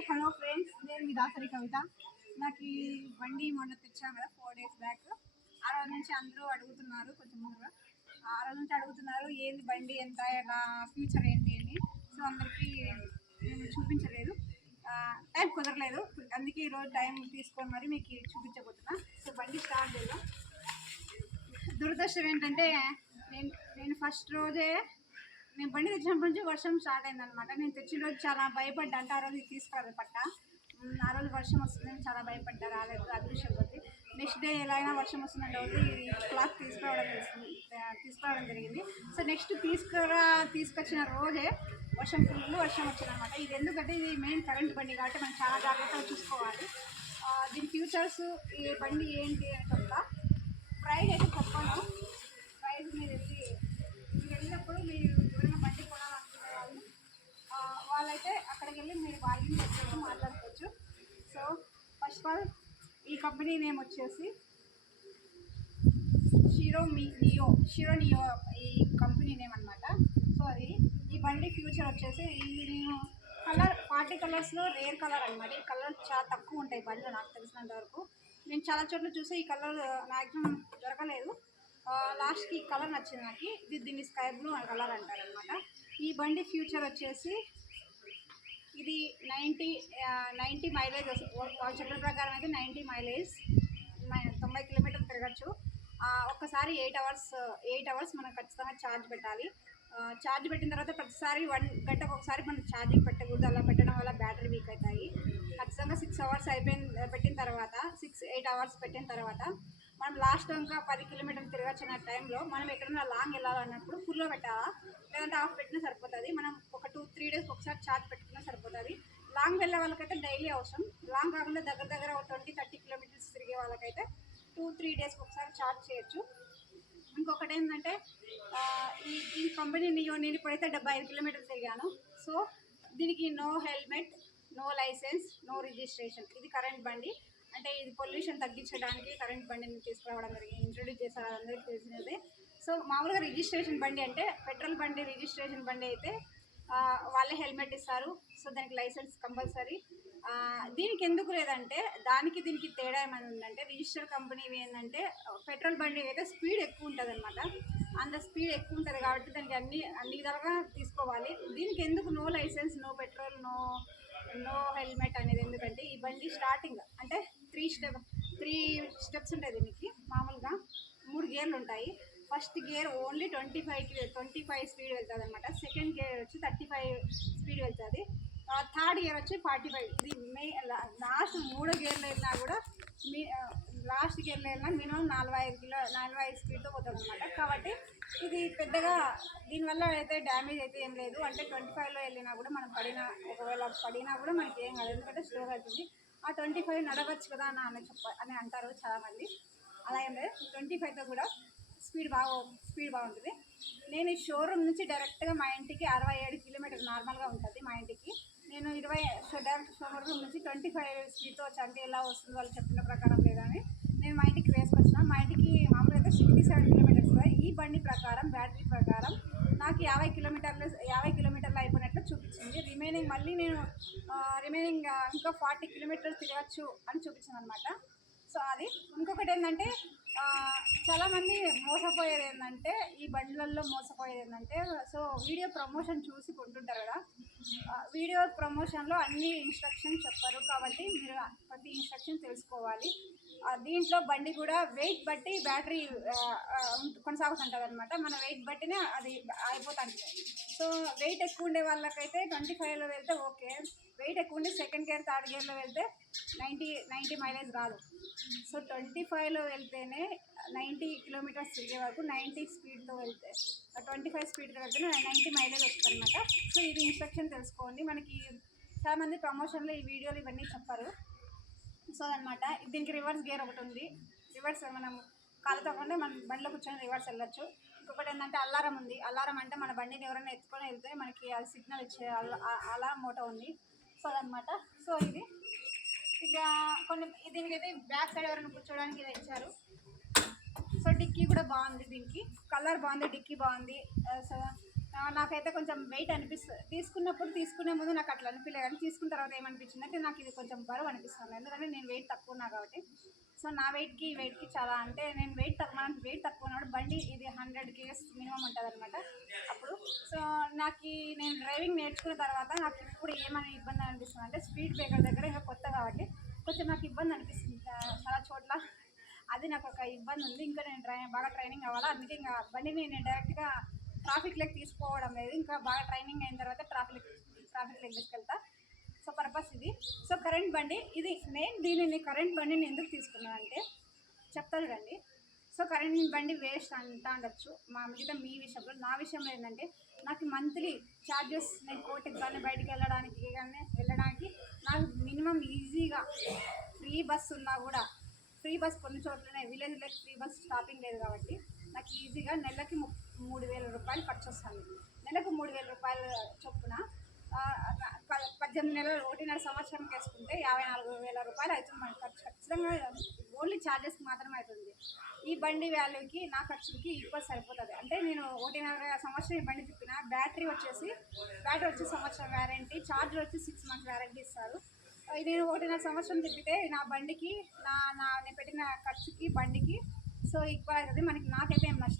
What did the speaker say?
Hi hello friends, నేను మీ దాసరి కవిత. నాకు ఈ బండి మొన్న తెచ్చాను కదా 4 days బ్యాక్. ఆ రోజు నుంచి అందరూ అడుగుతున్నారు, కొంచెం ముందుగా ఆ రోజు నుంచి అడుగుతున్నారు ఏంది బండి, ఎంత ఎలా ఫ్యూచర్ ఏంటి అని. సో అందరికీ నేను చూపించలేదు, టైం కుదరలేదు. అందుకే ఈరోజు టైం తీసుకొని మరి మీకు చూపించబోతున్నా. సో బండి స్టార్ట్ చేద్దాం. దురదృష్టం ఏంటంటే నేను ఫస్ట్ రోజే నేను బండి తెచ్చినప్పటి నుంచి వర్షం స్టార్ట్ అయిందనమాట. నేను తెచ్చిన రోజు చాలా భయపడ్డా, అంటే ఆ రోజు తీసుకురాదు పట్ట. ఆ రోజు వర్షం వస్తుందని చాలా భయపడ్డా, రాలేదు. అదృష్టం కొద్ది నెక్స్ట్ డే ఎలా అయినా వర్షం వస్తుందని డౌట్ ఈ క్లాత్ తీసుకురావడం జరిగింది. సో నెక్స్ట్ తీసుకొచ్చిన రోజే ఫుల్ వర్షం వచ్చిందనమాట. ఇది ఎందుకంటే ఇది మెయిన్ కరెంట్ బండి కాబట్టి మనం చాలా జాగ్రత్తగా చూసుకోవాలి. దీని ఫ్యూచర్స్, ఈ బండి ఏంటి అని చెప్తా. ప్రైస్ అయితే చెప్పాను. ప్రైస్ మీరు వెళ్ళినప్పుడు మీరు ఎవరైనా బండి కొనాలనుకునే వాళ్ళైతే అక్కడికి వెళ్ళి మీరు బార్గెన్ చేసుకొని మాట్లాడుకోవచ్చు. సో ఫస్ట్ ఆఫ్ ఆల్ ఈ కంపెనీ నేమ్ వచ్చేసి షిరో నియో ఈ కంపెనీ నేమ్ అనమాట. సో అది ఈ బండి ఫ్యూచర్ వచ్చేసి ఇది నేను కలర్ 40 కలర్స్లో రేర్ కలర్ అనమాట. ఈ కలర్ చాలా తక్కువ ఉంటాయి బండిలో నాకు తెలిసినంత వరకు. నేను చాలా చోట్ల చూసి ఈ కలర్ మ్యాక్సిమం దొరకలేదు. లాస్ట్కి ఈ కలర్ నచ్చింది నాకు. దీన్ని స్కై బ్లూ కలర్ అంటారనమాట. ఈ బండి ఫ్యూచర్ వచ్చేసి ఇది 90 మైలేజ్ వస్తుంది. వాళ్ళ చెప్పిన ప్రకారం అయితే 90 మైలేజ్, 90 కిలోమీటర్లు తిరగచ్చు. ఒక్కసారి 8 అవర్స్ మనం ఖచ్చితంగా ఛార్జ్ పెట్టాలి. ఛార్జ్ పెట్టిన తర్వాత ప్రతిసారి 1 గంటకు ఒకసారి మనం ఛార్జింగ్ పెట్టకూడదు. అలా పెట్టడం వల్ల బ్యాటరీ వీక్ అవుతాయి. ఖచ్చితంగా 6 అవర్స్ పెట్టిన తర్వాత 8 అవర్స్ పెట్టిన తర్వాత మనం లాస్ట్ ఇంకా 10 కిలోమీటర్లు తిరగచ్చిన టైంలో మనం ఎక్కడైనా లాంగ్ వెళ్ళాలన్నప్పుడు ఫుల్లో పెట్టాలా, లేదంటే ఆఫ్ పెట్టినా సరిపోతుంది. మనం ఒక 2-3 డేస్కి ఒకసారి ఛార్జ్ పెట్టుకున్నా సరిపోతుంది. లాంగ్ వెళ్ళే వాళ్ళకైతే డైలీ అవసరం. లాంగ్ కాకుండా దగ్గర 20-30 కిలోమీటర్స్ తిరిగే వాళ్ళకైతే 2-3 డేస్కి ఒకసారి ఛార్జ్ చేయొచ్చు. ఇంకొకటి ఏంటంటే ఈ కంపెనీ నేను ఇప్పుడైతే 75 కిలోమీటర్లు తిరిగాను. సో దీనికి no helmet, no license, no registration. ఇది కరెంట్ బండి, అంటే ఇది పొల్యూషన్ తగ్గించడానికి కరెంట్ బండిని తీసుకురావడం జరిగింది, ఇంట్రొడ్యూస్ చేశారు, అందరికీ తెలిసినదే. సో మామూలుగా రిజిస్ట్రేషన్ బండి అంటే పెట్రోల్ బండి రిజిస్ట్రేషన్ బండి అయితే వాళ్ళే హెల్మెట్ ఇస్తారు. సో దానికి లైసెన్స్ కంపల్సరీ. దీనికి ఎందుకు లేదంటే దీనికి తేడా ఏమైనా ఉందంటే, రిజిస్టర్ కంపెనీ ఏంటంటే పెట్రోల్ బండి అయితే స్పీడ్ ఎక్కువ ఉంటుంది అనమాట. అంత స్పీడ్ ఎక్కువ ఉంటుంది కాబట్టి దానికి అన్ని విధాలుగా తీసుకోవాలి. దీనికి ఎందుకు no license, no petrol, no helmet అనేది ఎందుకంటే ఈ బండి స్టార్టింగ్ అంటే 3 స్టెప్స్ ఉంటాయి. దీనికి మామూలుగా 3 గేర్లు ఉంటాయి. ఫస్ట్ గేర్ ఓన్లీ 25 స్పీడ్ వెళ్తుంది అనమాట. సెకండ్ గేర్ వచ్చి 35 స్పీడ్ వెళ్తుంది. థర్డ్ గేర్ వచ్చి 45. ఇది లాస్ట్ 3 గేర్లు వెళ్ళినా కూడా లాస్ట్ గేర్లో వెళ్ళినా మినిమం 45 స్పీడ్తో పోతుంది అనమాట. కాబట్టి ఇది పెద్దగా దీనివల్ల అయితే డ్యామేజ్ అయితే ఏం లేదు. అంటే 25లో వెళ్ళినా కూడా మనం ఒకవేళ పడినా కూడా మనకి ఏం కాదు, ఎందుకంటే స్లోగా అవుతుంది. ఆ 25 నడవచ్చు కదా అని అంటారు చాలామంది. అలా ఏం లేదు, 25తో కూడా స్పీడ్ బాగుంటుంది. నేను ఈ షోరూమ్ నుంచి డైరెక్ట్గా మా ఇంటికి 67 కిలోమీటర్లు నార్మల్గా ఉంటుంది మా ఇంటికి. నేను డైరెక్ట్ షోరూమ్ నుంచి 25 స్పీడ్తో వచ్చి, అంటే ఎలా వస్తుంది వాళ్ళు చెప్పిన ప్రకారం లేదని నేను మా ఇంటికి వేసుకొచ్చిన. మా ఇంటికి మామూలుగా అయితే 67 కిలోమీటర్స్. ఈ బండి ప్రకారం, బ్యాటరీ ప్రకారం నాకు 50 కిలోమీటర్లు అయిపోయినట్లు చూపించింది. మళ్ళీ నేను ఇంకా 40 కిలోమీటర్లు తిరగచ్చు అని చూపించింది అనమాట. సో అది ఇంకొకటి ఏంటంటే చాలామంది ఈ బండ్లలో మోసపోయేది ఏంటంటే, సో వీడియో ప్రమోషన్ చూసి కొంటుంటారు కదా. వీడియో ప్రమోషన్లో అన్ని ఇన్స్ట్రక్షన్ చెప్పారు కాబట్టి మీరు ప్రతి ఇన్స్ట్రక్షన్ తెలుసుకోవాలి. దీంట్లో బండి కూడా వెయిట్ బట్టి బ్యాటరీ కొనసాగుతుంటుంది అనమాట. మన వెయిట్ బట్టినే అది అయిపోతుంది. సో వెయిట్ ఎక్కువ ఉండే వాళ్ళకైతే 25లో వెళ్తే ఓకే. వెయిట్ ఎక్కువ ఉండి సెకండ్ గేర్, థర్డ్ గేర్లో వెళ్తే 90 మైలేజ్ రాదు. సో 25లో వెళ్తేనే 90 కిలోమీటర్స్ తిరిగే వరకు 90 స్పీడ్తో వెళ్తే 25 స్పీడ్తో వెళ్తేనే 90 మైలేజ్ వస్తుంది అనమాట. సో ఇది ఇన్స్ట్రక్షన్ తెలుసుకోండి. మనకి చాలామంది ప్రమోషన్లో ఈ వీడియోలు ఇవన్నీ చెప్పారు. సో అనమాట. దీనికి రివర్స్ గేర్ ఒకటి ఉంది. రివర్స్ మనం కాలు తగ్గకుండా మన బండిలో కూర్చొని రివర్స్ వెళ్ళొచ్చు. ఇంకొకటి ఏంటంటే అల్లారం ఉంది. అల్లారం అంటే మన బండిని ఎవరైనా ఎత్తుకొని వెళ్తే మనకి అది సిగ్నల్ ఇచ్చే అలారం మోటో ఉంది. సో అదనమాట. సో ఇది ఇక దీనికైతే బ్యాక్ సైడ్ ఎవరైనా కూర్చోడానికి ఇది ఇచ్చారు. సో డిక్కీ కూడా బాగుంది, దీనికి కలర్ బాగుంది, డిక్కీ బాగుంది. సో నాకైతే కొంచెం వెయిట్ అనిపిస్తుంది. తీసుకునే ముందు నాకు అట్లా అనిపించలేదు, కానీ తీసుకున్న తర్వాత ఏమనిపించింది అంటే నాకు ఇది కొంచెం బరువు అనిపిస్తుంది. ఎందుకంటే నేను వెయిట్ తక్కువ ఉన్నా కాబట్టి. సో నా వెయిట్కి ఈ వెయిట్కి చాలా అంటే నేను మనం వెయిట్ తక్కువ ఉన్నప్పుడు బండి ఇది 100 కేజెస్ మినిమం ఉంటుంది అనమాట అప్పుడు. సో నేను డ్రైవింగ్ నేర్చుకున్న తర్వాత నాకు ఇప్పుడు ఏమైనా ఇబ్బంది అనిపిస్తుంది అంటే స్పీడ్ బ్రేకర్ దగ్గర ఇంకా కొత్త కాబట్టి కొంచెం నాకు ఇబ్బంది అనిపిస్తుంది చాలా చోట్ల. అది నాకు ఒక ఇబ్బంది ఉంది. ఇంకా నేను బాగా ట్రైనింగ్ అవ్వాలి. అందుకే ఇంకా బండిని నేను డైరెక్ట్గా ట్రాఫిక్లోకి తీసుకోవడం లేదు. ఇంకా బాగా ట్రైనింగ్ అయిన తర్వాత ట్రాఫిక్లోకి తీసుకెళ్తా. సో పర్పస్ ఇది. సో కరెంట్ బండి ఇది. నేను కరెంట్ బండిని ఎందుకు తీసుకున్నాను అంటే చెప్తాను రండి. సో కరెంట్ బండి వేస్ట్ ఉండొచ్చు మిగతా మీ విషయంలో. నా విషయంలో ఏంటంటే నాకు మంత్లీ ఛార్జెస్ నేను కోర్టుకి కానీ బయటికి వెళ్ళడానికి నాకు మినిమం ఈజీగా ఫ్రీ బస్ ఉన్నా కూడా, ఫ్రీ బస్ కొన్ని చోట్లనే విలేజ్లోకి ఫ్రీ బస్ స్టాపింగ్ లేదు కాబట్టి నాకు ఈజీగా నెలకి 3,000 రూపాయలు ఖర్చు వస్తుంది. నెలకు 3,000 రూపాయలు చొప్పున 18 నెలలు 1.5 సంవత్సరంకి వేసుకుంటే 54,000 రూపాయలు అవుతుంది మనకి ఖర్చు. ఖచ్చితంగా ఓన్లీ ఛార్జెస్కి మాత్రమే అవుతుంది. ఈ బండి వాల్యూకి నా ఖర్చులకి ఈక్వల్ సరిపోతుంది. అంటే నేను 1.5 సంవత్సరం ఈ బండి తిప్పిన. బ్యాటరీ వచ్చి సంవత్సరం వ్యారంటీ, ఛార్జర్ వచ్చి 6 మంత్స్ వ్యారంటీ ఇస్తారు. నేను 1.5 సంవత్సరం తిప్పితే నా బండికి నేను పెట్టిన ఖర్చుకి బండికి సో ఈక్వల్ అవుతుంది. నాకైతే ఏం నష్టం